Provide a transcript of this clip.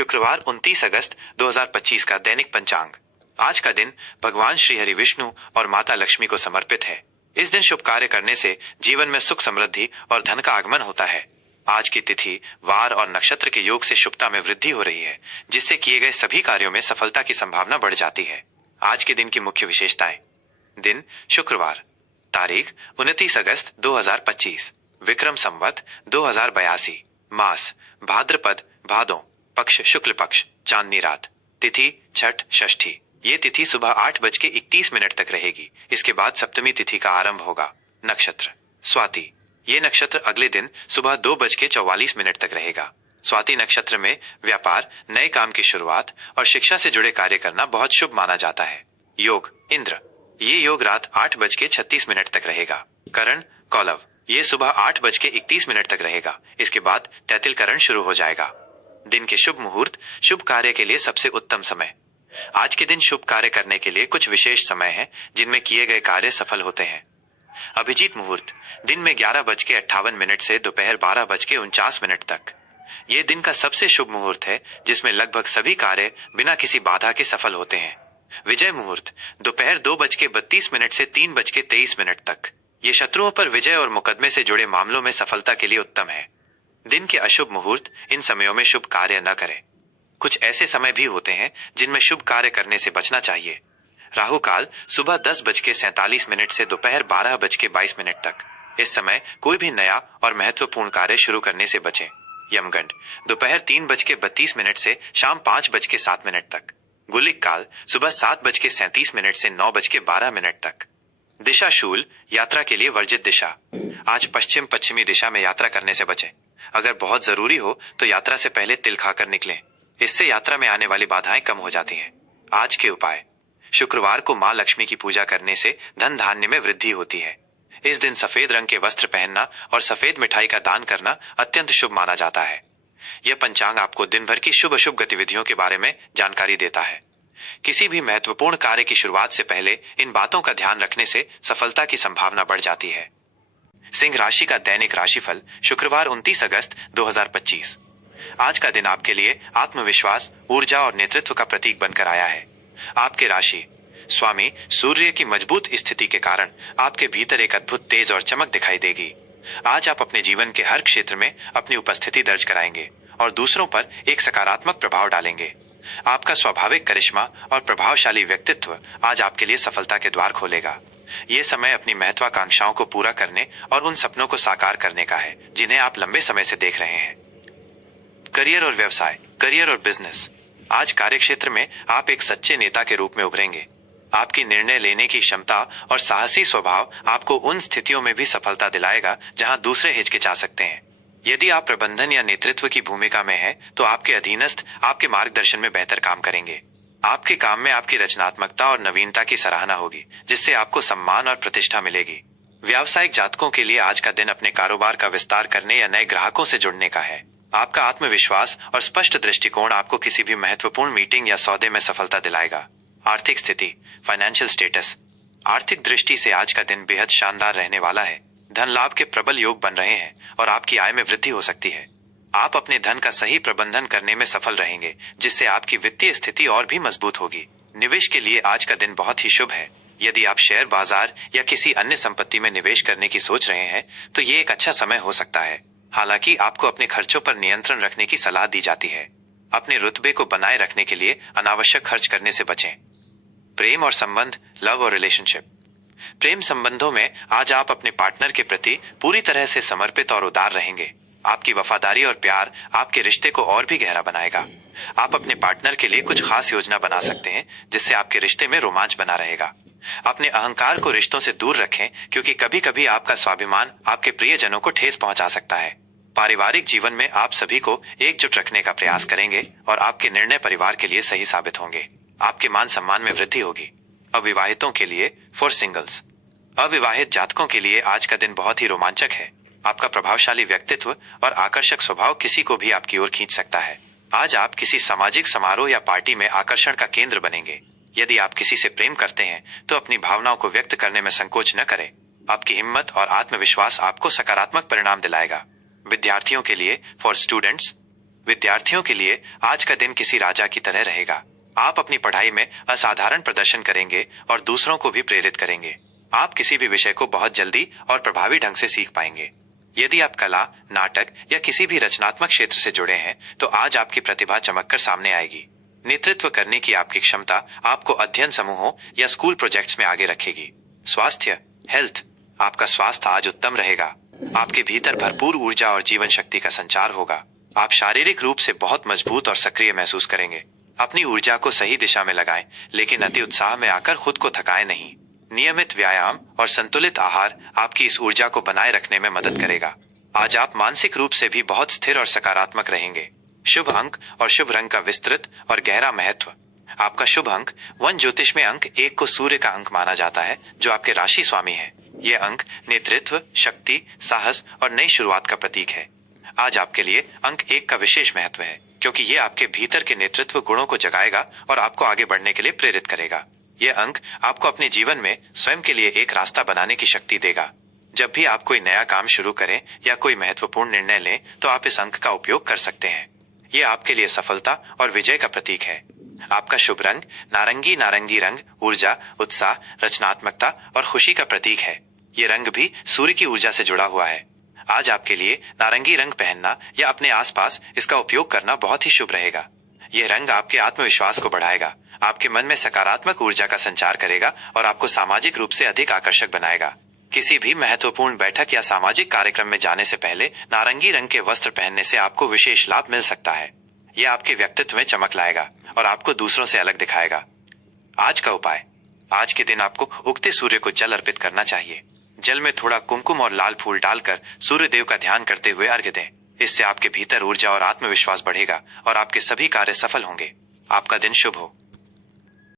शुक्रवार 29 अगस्त 2025 का दैनिक पंचांग। आज का दिन भगवान श्री हरि विष्णु और माता लक्ष्मी को समर्पित है। इस दिन शुभ कार्य करने से जीवन में सुख समृद्धि और धन का आगमन होता है। आज की तिथि, वार और नक्षत्र के योग से शुभता में वृद्धि हो रही है, जिससे किए गए सभी कार्यों में सफलता की संभावना बढ़ जाती है। आज के दिन की मुख्य विशेषताएं। दिन शुक्रवार, तारीख 29 अगस्त 2025, विक्रम संवत 2082, मास भाद्रपद भादों, पक्ष शुक्ल पक्ष, चांदनी रात, तिथि छठ षष्ठी। ये तिथि सुबह 8:31 तक रहेगी। इसके बाद सप्तमी तिथि का आरंभ होगा। नक्षत्र स्वाति, ये नक्षत्र अगले दिन सुबह 2:44 तक रहेगा। स्वाति नक्षत्र में व्यापार, नए काम की शुरुआत और शिक्षा से जुड़े कार्य करना बहुत शुभ माना जाता है। योग इंद्र, ये योग रात 8:36 तक रहेगा। करण कौलव, ये सुबह 8:31 तक रहेगा। इसके बाद तैतिल करण शुरू हो जाएगा। दिन के शुभ मुहूर्त, शुभ कार्य के लिए सबसे उत्तम समय। आज के दिन शुभ कार्य करने के लिए कुछ विशेष समय हैं, जिनमें किए गए कार्य सफल होते हैं। अभिजीत मुहूर्त, दिन में 11:58 से दोपहर 12:49 तक। ये दिन का सबसे शुभ मुहूर्त है, जिसमें लगभग सभी कार्य बिना किसी बाधा के सफल होते हैं। विजय मुहूर्त, दोपहर 2:32 से 3:23 तक। ये शत्रुओं पर विजय और मुकदमे से जुड़े मामलों में सफलता के लिए उत्तम है। दिन के अशुभ मुहूर्त, इन समयों में शुभ कार्य न करें। कुछ ऐसे समय भी होते हैं जिनमें शुभ कार्य करने से बचना चाहिए। राहु काल सुबह 10:47 से दोपहर 12:22 तक। इस समय कोई भी नया और महत्वपूर्ण कार्य शुरू करने से बचें। यमगंड दोपहर 3:32 से शाम 5:07 तक। गुलिक काल सुबह 7:37 से 9:12 तक। दिशा शूल, यात्रा के लिए वर्जित दिशा। आज पश्चिम पश्चिमी दिशा में यात्रा करने से बचें। अगर बहुत जरूरी हो तो यात्रा से पहले तिल खाकर निकलें। इससे यात्रा में आने वाली बाधाएं कम हो जाती हैं। आज के उपाय। शुक्रवार को मां लक्ष्मी की पूजा करने से धन धान्य में वृद्धि होती है। इस दिन सफेद रंग के वस्त्र पहनना और सफेद मिठाई का दान करना अत्यंत शुभ माना जाता है। यह पंचांग आपको दिन भर की शुभ अशुभ गतिविधियों के बारे में जानकारी देता है। किसी भी महत्वपूर्ण कार्य की शुरुआत से पहले इन बातों का ध्यान रखने से सफलता की संभावना बढ़ जाती है। सिंह राशि का दैनिक राशिफल, शुक्रवार 29 अगस्त 2025। आज का दिन आपके लिए आत्मविश्वास, ऊर्जा और नेतृत्व का प्रतीक बनकर आया है। आपके राशि स्वामी सूर्य की मजबूत स्थिति के कारण आपके भीतर एक अद्भुत तेज और चमक दिखाई देगी। आज आप अपने जीवन के हर क्षेत्र में अपनी उपस्थिति दर्ज कराएंगे और दूसरों पर एक सकारात्मक प्रभाव डालेंगे। आपका स्वाभाविक करिश्मा और प्रभावशाली व्यक्तित्व आज आपके लिए सफलता के द्वार खोलेगा। ये समय अपनी महत्वाकांक्षाओं को पूरा करने और उन सपनों को साकार करने का है, जिन्हें आप लंबे समय से देख रहे हैं। करियर और व्यवसाय, करियर और बिजनेस। आज कार्यक्षेत्र में आप एक सच्चे नेता के रूप में उभरेंगे। आपकी निर्णय लेने की क्षमता और साहसी स्वभाव आपको उन स्थितियों में भी सफलता दिलाएगा जहां दूसरे हिचकिचा सकते हैं। यदि आप प्रबंधन या नेतृत्व की भूमिका में हैं, तो आपके अधीनस्थ आपके मार्गदर्शन में बेहतर काम करेंगे। आपके काम में आपकी रचनात्मकता और नवीनता की सराहना होगी, जिससे आपको सम्मान और प्रतिष्ठा मिलेगी। व्यावसायिक जातकों के लिए आज का दिन अपने कारोबार का विस्तार करने या नए ग्राहकों से जुड़ने का है। आपका आत्मविश्वास और स्पष्ट दृष्टिकोण आपको किसी भी महत्वपूर्ण मीटिंग या सौदे में सफलता दिलाएगा। आर्थिक स्थिति, फाइनेंशियल स्टेटस। आर्थिक दृष्टि से आज का दिन बेहद शानदार रहने वाला है। धन लाभ के प्रबल योग बन रहे हैं और आपकी आय में वृद्धि हो सकती है। आप अपने धन का सही प्रबंधन करने में सफल रहेंगे, जिससे आपकी वित्तीय स्थिति और भी मजबूत होगी। निवेश के लिए आज का दिन बहुत ही शुभ है। यदि आप शेयर बाजार या किसी अन्य संपत्ति में निवेश करने की सोच रहे हैं, तो ये एक अच्छा समय हो सकता है। हालांकि आपको अपने खर्चों पर नियंत्रण रखने की सलाह दी जाती है। अपने रुतबे को बनाए रखने के लिए अनावश्यक खर्च करने से बचें। प्रेम और संबंध, लव और रिलेशनशिप। प्रेम संबंधों में आज आप अपने पार्टनर के प्रति पूरी तरह से समर्पित और उदार रहेंगे। आपकी वफादारी और प्यार आपके रिश्ते को और भी गहरा बनाएगा। आप अपने पार्टनर के लिए कुछ खास योजना बना सकते हैं, जिससे आपके रिश्ते में रोमांच बना रहेगा। अपने अहंकार को रिश्तों से दूर रखें, क्योंकि कभी कभी आपका स्वाभिमान आपके प्रियजनों को ठेस पहुंचा सकता है। पारिवारिक जीवन में आप सभी को एकजुट रखने का प्रयास करेंगे और आपके निर्णय परिवार के लिए सही साबित होंगे। आपके मान सम्मान में वृद्धि होगी। अविवाहितों के लिए, फॉर सिंगल्स। अविवाहित जातकों के लिए आज का दिन बहुत ही रोमांचक है। आपका प्रभावशाली व्यक्तित्व और आकर्षक स्वभाव किसी को भी आपकी ओर खींच सकता है। आज आप किसी सामाजिक समारोह या पार्टी में आकर्षण का केंद्र बनेंगे। यदि आप किसी से प्रेम करते हैं, तो अपनी भावनाओं को व्यक्त करने में संकोच न करें। आपकी हिम्मत और आत्मविश्वास आपको सकारात्मक परिणाम दिलाएगा। विद्यार्थियों के लिए, फॉर स्टूडेंट्स। विद्यार्थियों के लिए आज का दिन किसी राजा की तरह रहेगा। आप अपनी पढ़ाई में असाधारण प्रदर्शन करेंगे और दूसरों को भी प्रेरित करेंगे। आप किसी भी विषय को बहुत जल्दी और प्रभावी ढंग से सीख पाएंगे। यदि आप कला, नाटक या किसी भी रचनात्मक क्षेत्र से जुड़े हैं तो आज आपकी प्रतिभा चमककर सामने आएगी। नेतृत्व करने की आपकी क्षमता आपको अध्ययन समूहों या स्कूल प्रोजेक्ट्स में आगे रखेगी। स्वास्थ्य, हेल्थ, आपका स्वास्थ्य आज उत्तम रहेगा। आपके भीतर भरपूर ऊर्जा और जीवन शक्ति का संचार होगा। आप शारीरिक रूप से बहुत मजबूत और सक्रिय महसूस करेंगे। अपनी ऊर्जा को सही दिशा में लगाएं, लेकिन अति उत्साह में आकर खुद को थकाएं नहीं। नियमित व्यायाम और संतुलित आहार आपकी इस ऊर्जा को बनाए रखने में मदद करेगा। आज आप मानसिक रूप से भी बहुत स्थिर और सकारात्मक रहेंगे। शुभ अंक और शुभ रंग का विस्तृत और गहरा महत्व। आपका शुभ अंक 1 ज्योतिष में अंक 1 को सूर्य का अंक माना जाता है, जो आपके राशि स्वामी है। यह अंक नेतृत्व, शक्ति, साहस और नई शुरुआत का प्रतीक है। आज आपके लिए अंक 1 का विशेष महत्व है, क्योंकि यह आपके भीतर के नेतृत्व गुणों को जगाएगा और आपको आगे बढ़ने के लिए प्रेरित करेगा। यह अंक आपको अपने जीवन में स्वयं के लिए एक रास्ता बनाने की शक्ति देगा। जब भी आप कोई नया काम शुरू करें या कोई महत्वपूर्ण निर्णय लें, तो आप इस अंक का उपयोग कर सकते हैं। यह आपके लिए सफलता और विजय का प्रतीक है। आपका शुभ रंग नारंगी। नारंगी रंग ऊर्जा, उत्साह, रचनात्मकता और खुशी का प्रतीक है। ये रंग भी सूर्य की ऊर्जा से जुड़ा हुआ है। आज आपके लिए नारंगी रंग पहनना या अपने आसपास इसका उपयोग करना बहुत ही शुभ रहेगा। यह रंग आपके आत्मविश्वास को बढ़ाएगा, आपके मन में सकारात्मक ऊर्जा का संचार करेगा और आपको सामाजिक रूप से अधिक आकर्षक बनाएगा। किसी भी महत्वपूर्ण बैठक या सामाजिक कार्यक्रम में जाने से पहले नारंगी रंग के वस्त्र पहनने से आपको विशेष लाभ मिल सकता है। यह आपके व्यक्तित्व में चमक लाएगा और आपको दूसरों से अलग दिखाएगा। आज का उपाय। आज के दिन आपको उगते सूर्य को जल अर्पित करना चाहिए। जल में थोड़ा कुमकुम और लाल फूल डालकर सूर्य देव का ध्यान करते हुए अर्घ्य दें। इससे आपके भीतर ऊर्जा और आत्मविश्वास बढ़ेगा और आपके सभी कार्य सफल होंगे। आपका दिन शुभ हो।